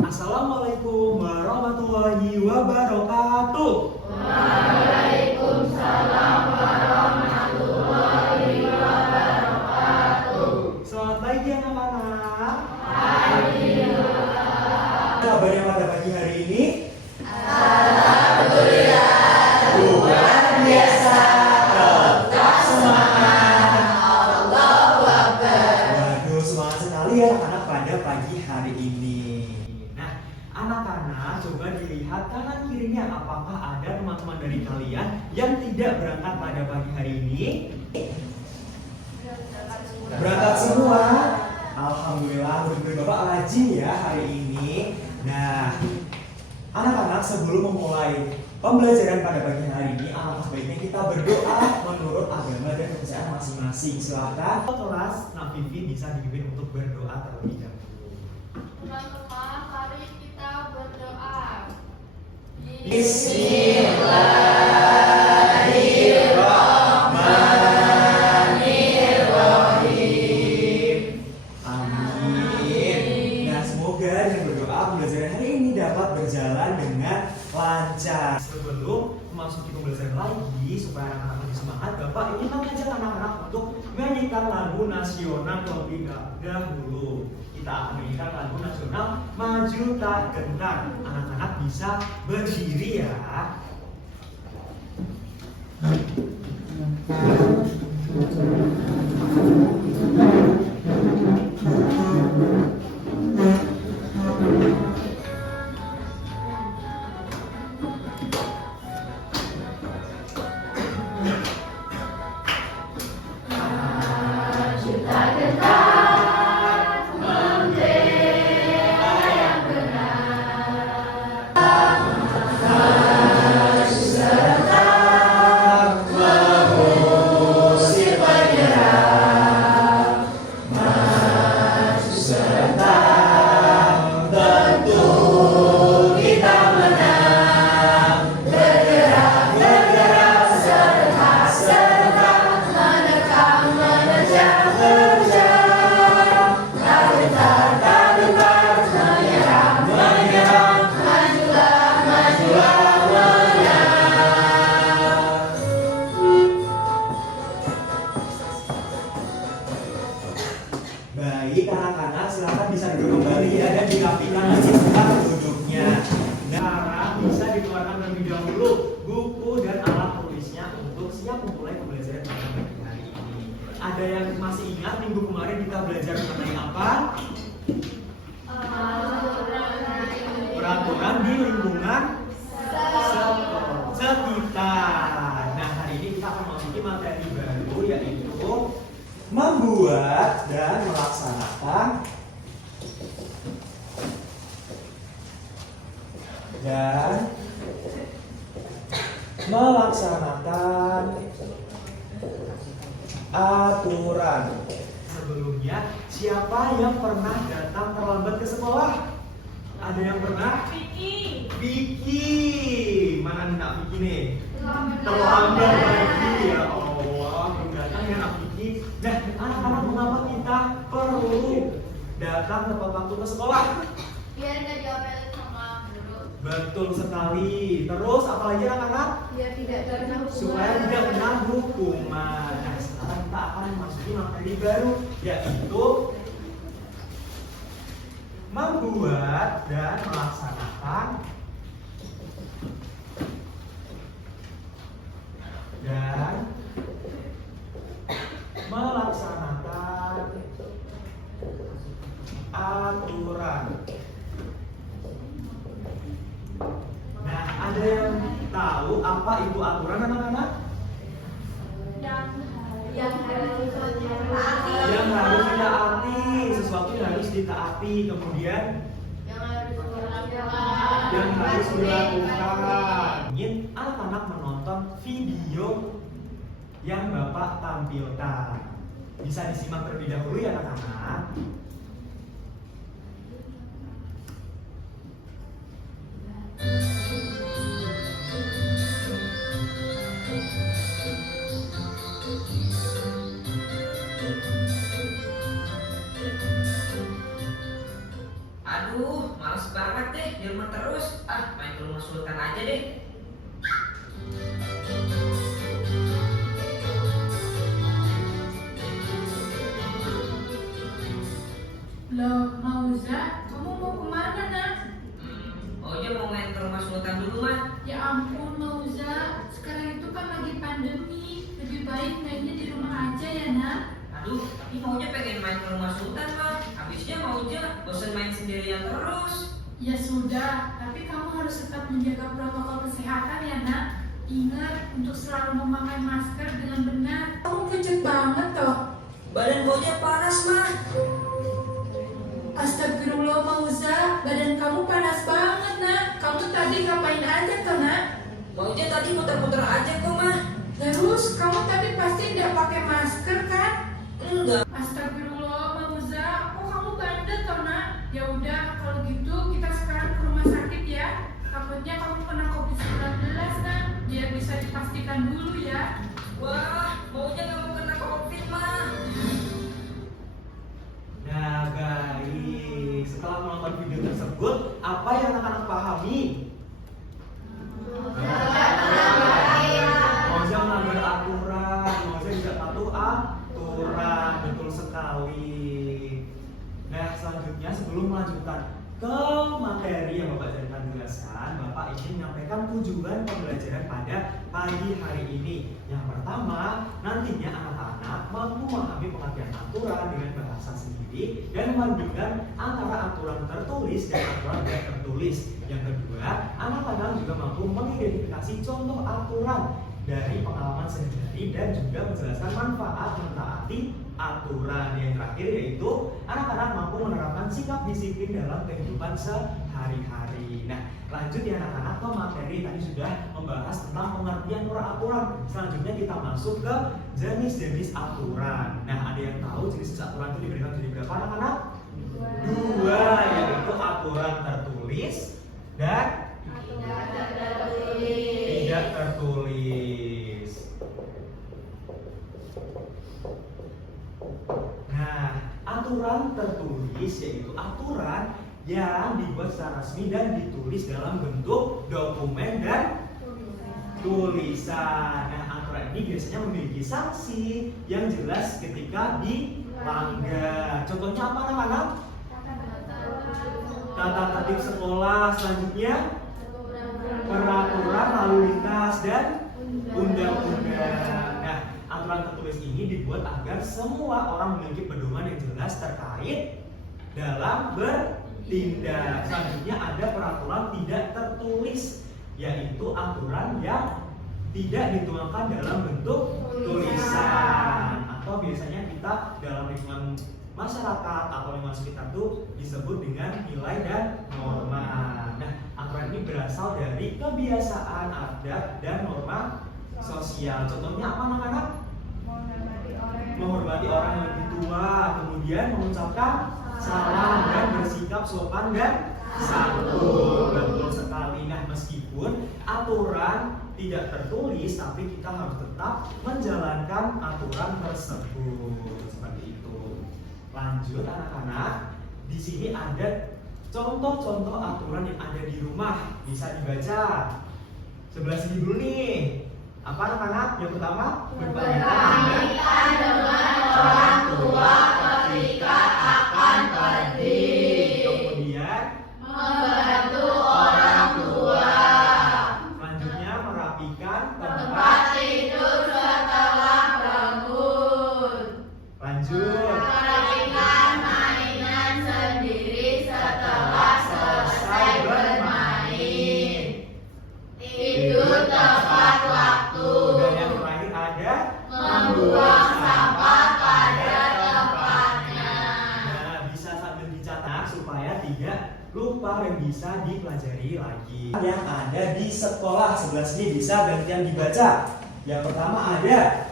Assalamualaikum warahmatullahi wabarakatuh. Waalaikumsalam warahmatullahi wabarakatuh. Selamat pagi anak-anak. Pagi. Kabarnya pada pagi hari ini? Alhamdulillah. Luar biasa. Tetap semangat. Allahu Akbar. Waduh, semangat sekali ya anak-anak pada pagi hari ini. Nah, anak-anak coba dilihat kanan kirinya, apakah ada teman-teman dari kalian yang tidak berangkat pada pagi hari ini? Berangkat semua. Alhamdulillah, mudah-mudahan Bapak rajin ya hari ini. Nah, anak-anak sebelum memulai pembelajaran pada pagi hari ini, alangkah baiknya kita berdoa menurut agama dan kepercayaan masing-masing. Silakan kelas Nak Vivi bisa dipimpin untuk berdoa terlebih dahulu. Teman-teman, mari kita berdoa. Bismillahirrahmanirrahim. Amin. Nah, semoga dengan berdoa pembelajaran hari ini dapat berjalan dengan lancar. Sebelum memasuki pembelajaran lagi, supaya anak-anak lebih semangat, Bapak ingin mengajak anak-anak untuk menyanyikan lagu nasional terlebih dahulu. Kita akan menyanyikan lagu nasional Maju Tak Gentar. Anak-anak bisa berdiri ya. Baik anak-anak, silakan bisa duduk kembali ya dan dirapikan lagi tempat duduknya. Nah, bisa dikeluarkan terlebih dahulu buku dan alat tulisnya untuk siap memulai pembelajaran pada pagi hari ini. Ada yang masih ingat minggu kemarin kita belajar mengenai apa? Peraturan di lingkungan sekitar. Nah, hari ini kita akan memasuki materi baru, yaitu membuat dan melaksanakan aturan. Sebelumnya, siapa yang pernah datang terlambat ke sekolah? Ada yang pernah? Vicky. Mana Nak Vicky nih? Terlambat lagi ya Allah. Belum datang ya Nak Vicky. Nah, anak-anak, mengapa kita perlu datang tepat waktu ke sekolah? Biar nggak diomelin sama guru. Betul sekali. Terus apalagi anak-anak? Biar tidak kena hukuman. Supaya tidak kena hukuman. Nah, sekarang kita akan memasuki materi baru, yaitu membuat dan melaksanakan aturan. Nah, ada yang tahu apa Apa itu aturan anak-anak? Yang harus ditaati. Yang harus ditaati, sesuatu yang harus ditaati. Kemudian Yang harus dilakukan. yang harus dilakukan. Ingin anak-anak menonton video yang Bapak tampilkan. Bisa disimak terlebih dahulu ya anak-anak. Aduh, males banget deh di rumah terus. Main ke rumah Sultan aja deh. Loh, Mauza, kamu mau kemana, nak? Aja mau main ke rumah Sultan dulu, mah. Ya ampun, Mauza, sekarang itu kan lagi pandemi. Lebih baik mainnya di rumah aja ya, nak. Aduh, tapi maunya pengen main ke rumah Sultan, mah. Habisnya maunya bosan main sendirian terus. Ya sudah, tapi kamu harus tetap menjaga protokol kesehatan ya, nak. Ingat untuk selalu memakai masker dengan benar. Kamu pucat banget toh. Badan maunya panas, mah. Astagfirullah, Mauza, badan kamu panas banget, nak. Kamu tadi ngapain aja toh, nak? Maunya tadi muter-muter aja kok, mah. Terus kamu tadi pasti tidak pakai masker kan? Enggak. Astagfirullah, Mauza, kok kamu bandel toh, nak? Ya udah, kalau gitu kita sekarang ke rumah sakit ya. Takutnya kamu kena COVID-19, nak. Biar bisa dipastikan dulu ya. Wah, maunya nggak mau kena COVID, mah. Nah guys, setelah menonton video tersebut, apa yang anak-anak pahami? Mauza melanggar aturan, Mauza tidak patuh aturan, betul sekali. Nah selanjutnya sebelum melanjutkan ke materi yang Bapak akan jelaskan, Bapak ingin menyampaikan tujuan pembelajaran pada pagi hari ini. Yang pertama, nantinya anak-anak mampu memahami pengertian aturan dengan bahasa sendiri dan membandingkan antara aturan tertulis dan aturan tidak tertulis. Yang kedua, anak-anak juga mampu mengidentifikasi contoh aturan dari pengalaman sehari-hari dan juga menjelaskan manfaat mentaati aturan. Yang terakhir yaitu anak-anak mampu menerapkan sikap disiplin dalam kehidupan sehari-hari. Nah, lanjut ya anak-anak ke materi. Tadi sudah membahas tentang pengertian aturan. Selanjutnya kita masuk ke jenis-jenis aturan. Nah, ada yang tahu jenis aturan itu diberikan jadi berapa anak-anak? Dua, yaitu aturan tertulis dan tidak tertulis. Nah, aturan tertulis yaitu aturan yang dibuat secara resmi dan ditulis dalam bentuk dokumen dan tulisan. Nah, aturan ini biasanya memiliki sanksi yang jelas ketika dilanggar. Contohnya apa anak-anak? Tata tertib sekolah, selanjutnya peraturan lalu lintas dan undang-undang. Nah, aturan tertulis ini dibuat agar semua orang memiliki pedoman yang jelas terkait dalam bertindak. Selanjutnya ada peraturan tidak tertulis, yaitu aturan yang tidak dituangkan dalam bentuk tulisan, atau biasanya kita dalam lingkungan masyarakat atau lingkungan sekitar itu disebut dengan nilai dan norma. Nah, aturan ini berasal dari kebiasaan, adat, dan norma sosial. Contohnya apa anak-anak? Menghormati orang yang lebih tua, kemudian mengucapkan salam dan bersikap sopan dan santun. Betul sekali. Nah, meskipun aturan tidak tertulis, tapi kita harus tetap menjalankan aturan tersebut. Seperti itu. Lanjut anak-anak, di sini ada contoh-contoh aturan yang ada di rumah, bisa dibaca. Sebelah sini dulu nih. Apa anak-anak? Yang pertama, Berpamitan dengan orang tua ketika akan pergi. Kemudian, Membantu orang tua. selanjutnya merapikan Tempat tidur setelah bangun. Lanjut, Merapikan mainan sendiri setelah selesai bermain. Tidur tepat bisa dipelajari lagi. Yang ada di sekolah sebelah sini bisa gantian dibaca. Yang pertama ada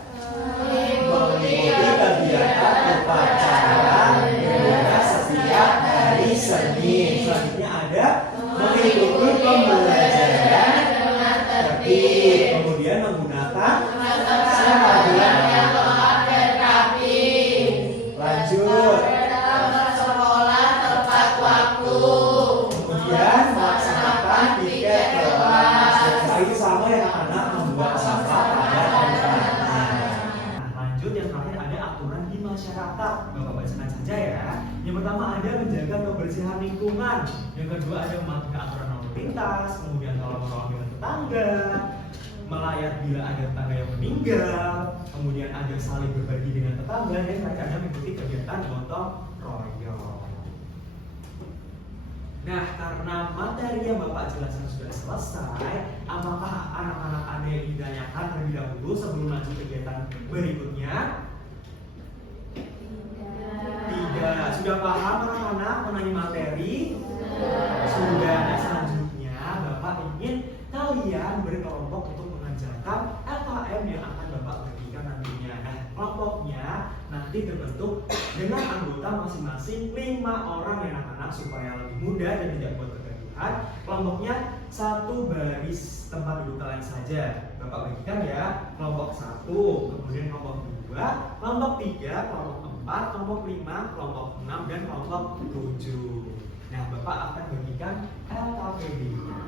mengikuti kegiatan upacara berbeda setiap hari Senin. Selanjutnya ada mengikuti pembelajaran tertib. Kemudian menggunakan seragam yang lengkap dan rapi. Lanjut. Sekolah tepat waktu. Kemudian melaksanakan tiket kelas. Setelah itu sama ya anak-anak membuang sampah pada tempatnya. Lanjut yang terakhir ada aturan di masyarakat. Bapak bacakan saja ya. Yang pertama ada menjaga kebersihan lingkungan. Yang kedua ada mematuhi aturan lalu lintas. Kemudian tolong menolong dengan tetangga. Melayat bila ada tetangga yang meninggal. Kemudian ada saling berbagi dengan tetangga. Dan terakhir ada mengikuti kegiatan gotong royong. Nah, karena materi yang Bapak jelaskan sudah selesai, apakah anak-anak ada yang ditanyakan terlebih dahulu sebelum lanjut kegiatan berikutnya? Tidak. Sudah paham anak-anak mengenai materi? Sudah. Nah, selanjutnya Bapak ingin kalian berkelompok untuk mengerjakan LKM yang akan Bapak bagikan nantinya. Nah, kelompoknya nanti terbentuk dengan anggota masing-masing 5 orang ya anak-anak supaya lebih mudah dan tidak buat kegaduhan. Kelompoknya satu baris tempat duduk kalian saja. Bapak bagikan ya, kelompok 1, kemudian kelompok 2, kelompok 3, kelompok 4, kelompok 5, kelompok 6, dan kelompok 7. Nah, Bapak akan bagikan LKPD-nya.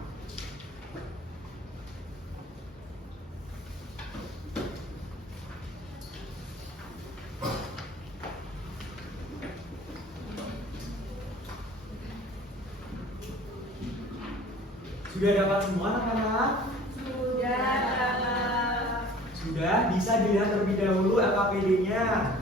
Sudah dapat semua anak-anak? Sudah, bisa dilihat terlebih dahulu LKPD-nya.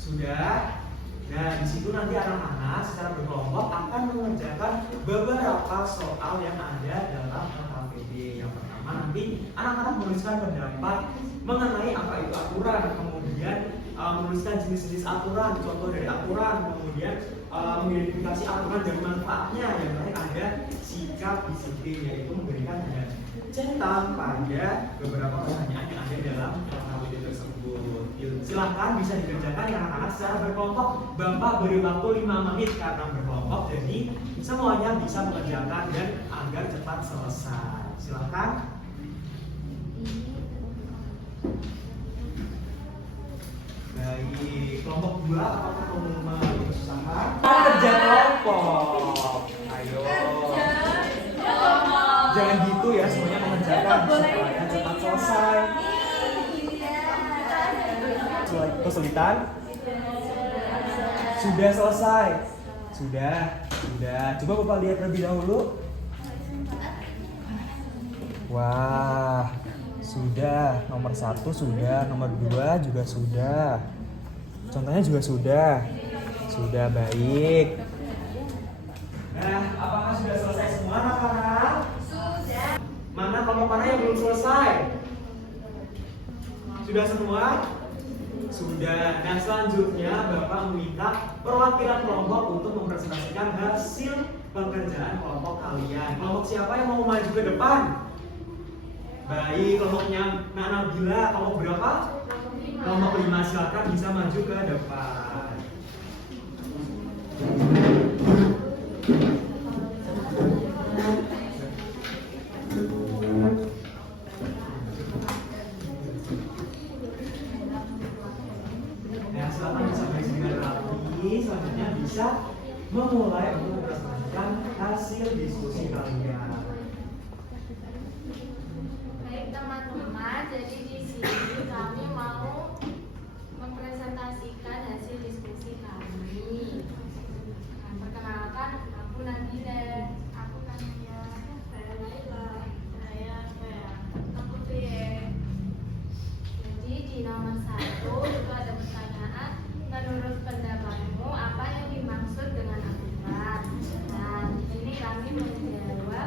Sudah. Nah, di situ nanti anak-anak secara berkelompok akan mengerjakan beberapa soal yang ada dalam LKPD. Yang pertama nanti anak-anak menuliskan pendapat mengenai apa itu aturan, kemudian menuliskan jenis-jenis aturan, contoh dari aturan, kemudian mengidentifikasi aturan dan manfaatnya. Yang terakhir ada sikap disiplin, yaitu memberikan tanda centang pada beberapa pertanyaan yang ada dalam LKPD tersebut. Silahkan bisa dikerjakan anak-anak secara berkelompok. Bapak beri waktu 5 menit karena berkelompok, jadi semuanya bisa mengerjakan dan agar cepat selesai. Silahkan. Baik, kelompok 2 apakah kamu berusaha? Kerja kelompok. Ayo. Jangan gitu ya, semuanya mengerjakan supaya cepat selesai. Kesulitan? Sudah selesai. Sudah. Coba Bapak lihat terlebih dahulu. Wah, sudah. Nomor 1 sudah, nomor 2 juga sudah. Contohnya juga sudah. Sudah, baik. Nah, apakah sudah selesai semua anak-anak? Sudah. Mana kelompok mana yang belum selesai? Sudah semua? Sudah. Nah, selanjutnya Bapak meminta perwakilan kelompok untuk mempresentasikan hasil pekerjaan kelompok kalian. Kelompok siapa yang mau maju ke depan? Baik, kelompoknya Nabila. Kelompok berapa? Kelompok 5. Silakan bisa maju ke depan. Nah, silakan bisa berisi dengan rapi. Selanjutnya bisa memulai untuk mempresentasikan hasil diskusi kalian. Baik teman-teman, jadi di sini kami mau mempresentasikan hasil diskusi kami. Nah, perkenalkan, aku Nabila. Aku Kania. Saya Laila. Saya Bea. Aku Trie. Jadi di nomor 1 itu ada pertanyaan, menurut pendapatmu apa yang dimaksud dengan aturan? Nah, ini kami menjawab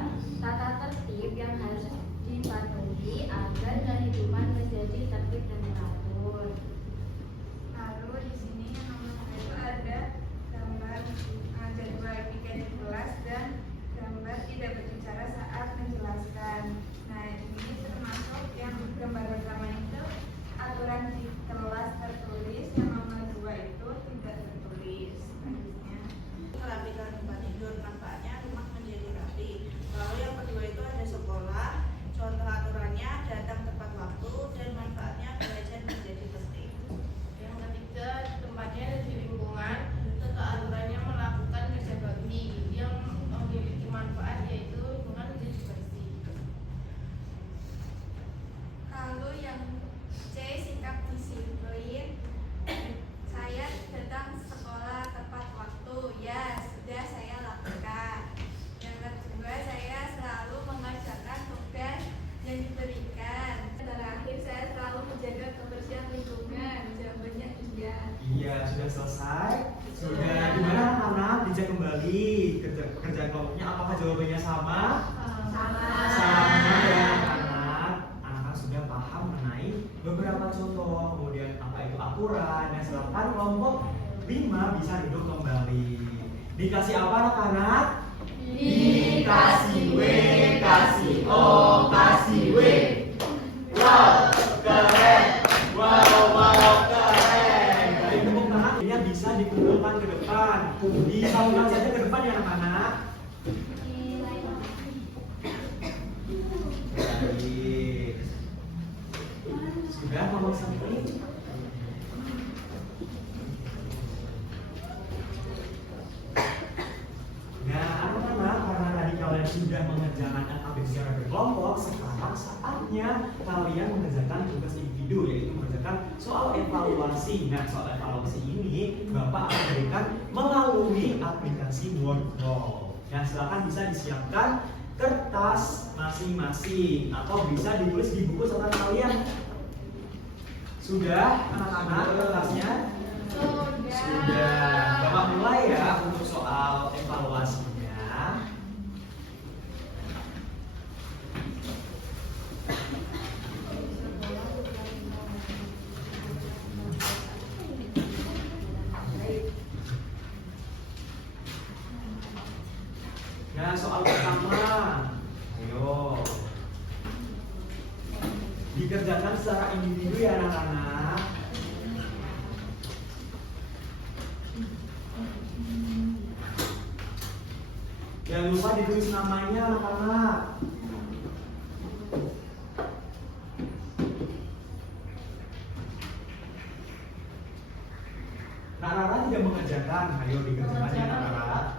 sudah selesai. Sudah. Gimana anak-anak? Dicek kembali pekerjaan kelompoknya. Apakah jawabannya sama? Sama ya anak-anak. Anak-anak sudah paham mengenai beberapa contoh. Kemudian apa itu akuran. Dan silakan kelompok 5 bisa duduk kembali. Dikasih apa anak-anak? Dikasih W, kasih O, kasih W. Wow, keren. Wow, keren. Dari tepuk tangan ini bisa dikumpulkan ke depan. Disalurkan saja ke depan ya anak-anak. Baik. Sudah ngomong sampai. Nah, anak-anak, karena tadi kalian sudah mengerjakan LKP secara berkelompok, sekarang saatnya kalian mengerjakan tugas individu, yaitu mengerjakan soal evaluasi. Nah, soal evaluasi ini Bapak akan berikan melalui aplikasi Wordwall. Nah, silakan bisa disiapkan kertas masing-masing atau bisa ditulis di buku catatan kalian. Sudah, anak-anak, kertasnya? Sudah. Bapak mulai ya untuk soal evaluasinya. Nah, soal pertama, ayo dikerjakan secara individu ya anak-anak. Jangan lupa ditulis namanya anak-anak. Nah, Rara tidak mengerjakan, ayo dikerjakan ya Rara.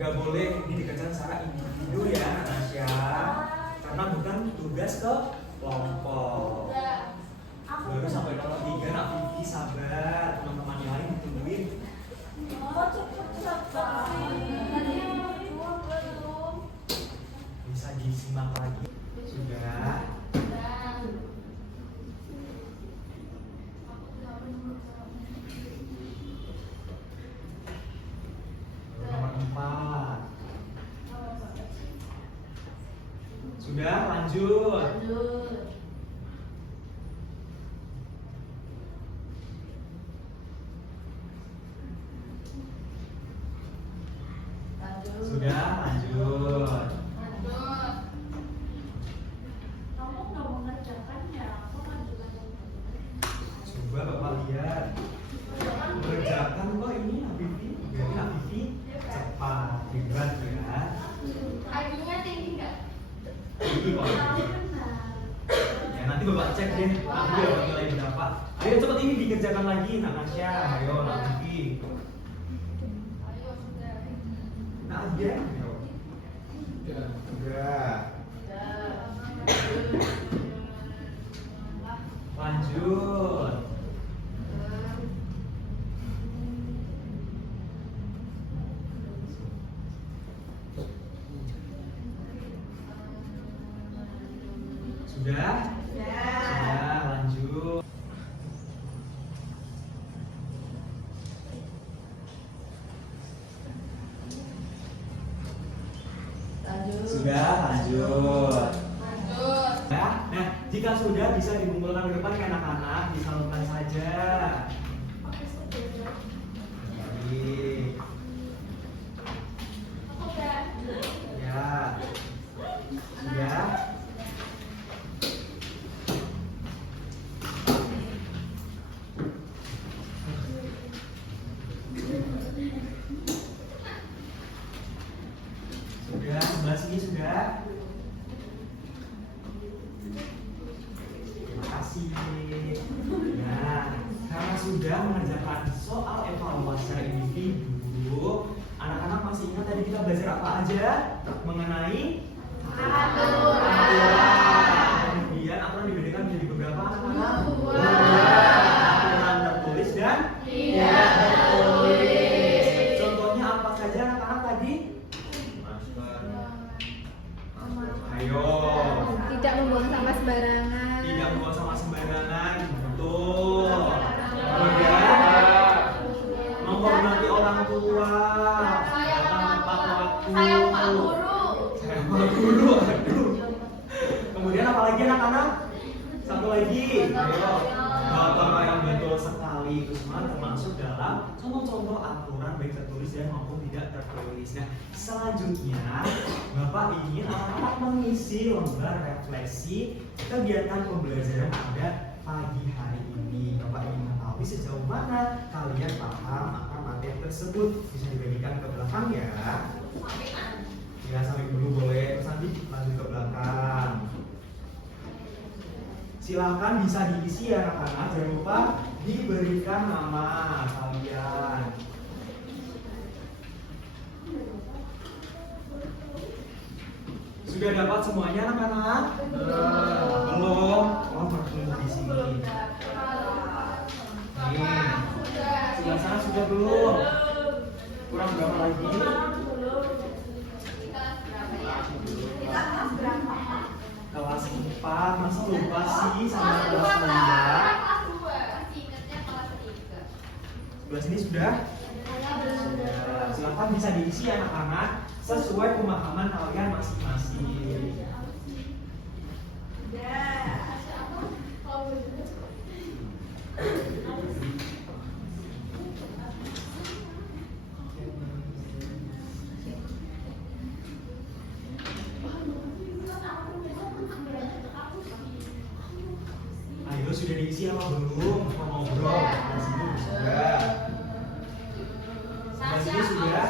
Gak boleh, ini dikerjakan secara individu ya Natasha, karena bukan tugas ke kelompok. Baru sampai nomor 3 Nak Vivi, sabar, teman-teman yang lain ditungguin. Bisa disimak lagi. Sudah. Nomor 4. Sudah, lanjut. Sudah, lanjut. Coba Bapak lihat. Mengerjakan kok ini Nak Vivi. Berarti Nak Vivi cepat, hebat ya. IQ-nya tinggi nggak? Tinggi kok. Ya, nanti Bapak cek deh. Nanti dapat nilai berapa. Ayo cepat ini dikerjakan lagi Nak Nasya. Ayo Nak Vivi. Nah, dia. Sudah. Lanjut. Sudah? Sudah, lanjut. Sudah, lanjut. Nah, jika sudah bisa dikumpulkan ke depan ke anak-anak, disalurkan saja. Baik. Ya. Sudah. Sudah, sebelah sini sudah. Terima kasih. Nah, karena sudah mengerjakan soal evaluasi secara individu, anak-anak masih ingat tadi kita belajar apa aja mengenai aturan. Kemudian aturan dibedakan menjadi beberapa anak-anak. Aturan tertulis dan tidak tertulis. Contohnya apa saja anak-anak tadi? sekali. Itu semua termasuk dalam contoh-contoh aturan baik tertulis dan maupun tidak tertulis. Nah, selanjutnya Bapak ingin anak-anak mengisi lembar refleksi kegiatan pembelajaran pada pagi hari ini. Bapak ingin mengetahui sejauh mana kalian paham akan materi tersebut. Bisa dibagikan ke belakang ya. Ya, sampai dulu boleh, terus nanti lanjut ke belakang. Silahkan bisa diisi ya anak-anak, jangan lupa diberikan nama kalian. Sudah dapat semuanya anak-anak? Belum? Oh, belum di sini. Nih, sebelah sana sudah belum? Kurang berapa lagi? Kelas 4, masa lupa sih sama kelas 2? Sebelah sini sudah? Silakan bisa diisi anak-anak sesuai pemahaman kalian masing-masing. Ayo, sudah diisi apa belum? Mau ngobrol? Di sini sudah. Di sini sudah.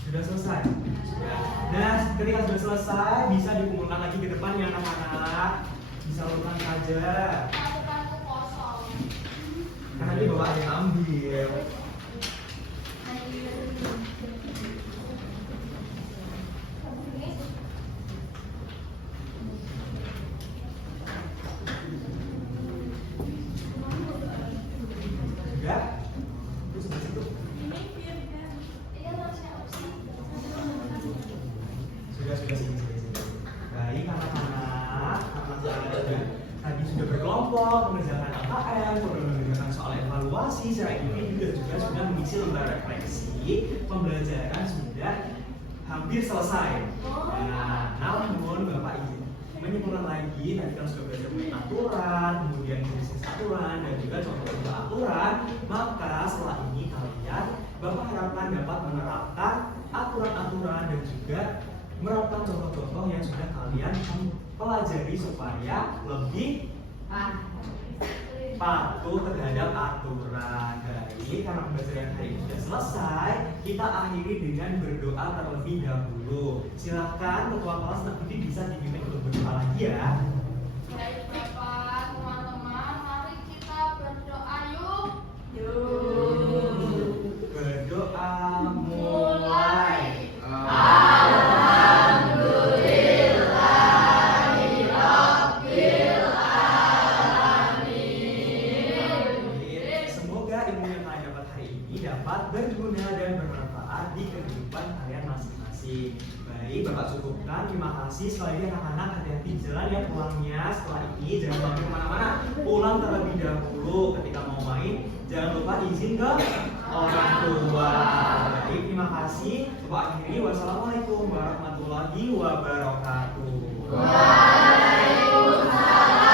Sudah selesai. Sudah. Nah, ketika sudah selesai, bisa dikumpulkan lagi ke depan ya anak-anak. Bisa lakukan saja. Karena nanti bapak ada yang ambil. Sudah? Terus sebelah situ. Sudah sini. Baik anak-anak, karena tadi sudah berkelompok mengerjakan LKM, kemudian mengerjakan soal evaluasi secara individu dan juga sudah mengisi lembar refleksi, pembelajaran sudah hampir selesai. Nah, namun Bapak ingin menyimpulkan lagi, tadi kan sudah belajar mengenai aturan, kemudian jenis aturan dan juga contoh-contoh aturan, maka setelah ini kalian Bapak harapkan dapat menerapkan aturan-aturan dan juga menerapkan contoh-contoh yang sudah kalian pelajari supaya lebih patuh terhadap aturan. Baik, karena pembelajaran hari ini sudah selesai, kita akhiri dengan berdoa terlebih dahulu. Silahkan ketua kelas nanti bisa diminta untuk berdoa lagi ya. Baik Bapak, teman-teman, mari kita berdoa yuk. Berdoa mulai. Semoga ilmu yang kalian dapat hari ini dapat berguna dan bermanfaat di kehidupan kalian masing-masing. Baik, Bapak cukupkan. Terima kasih sekali lagi anak-anak, hati-hati jalan ya pulangnya. Setelah ini jangan mampir kemana-mana, pulang terlebih dahulu. Ketika mau main, jangan lupa izin ke orang tua. Baik, terima kasih. Bapak akhiri, wassalamualaikum warahmatullahi wabarakatuh. Waalaikumsalam.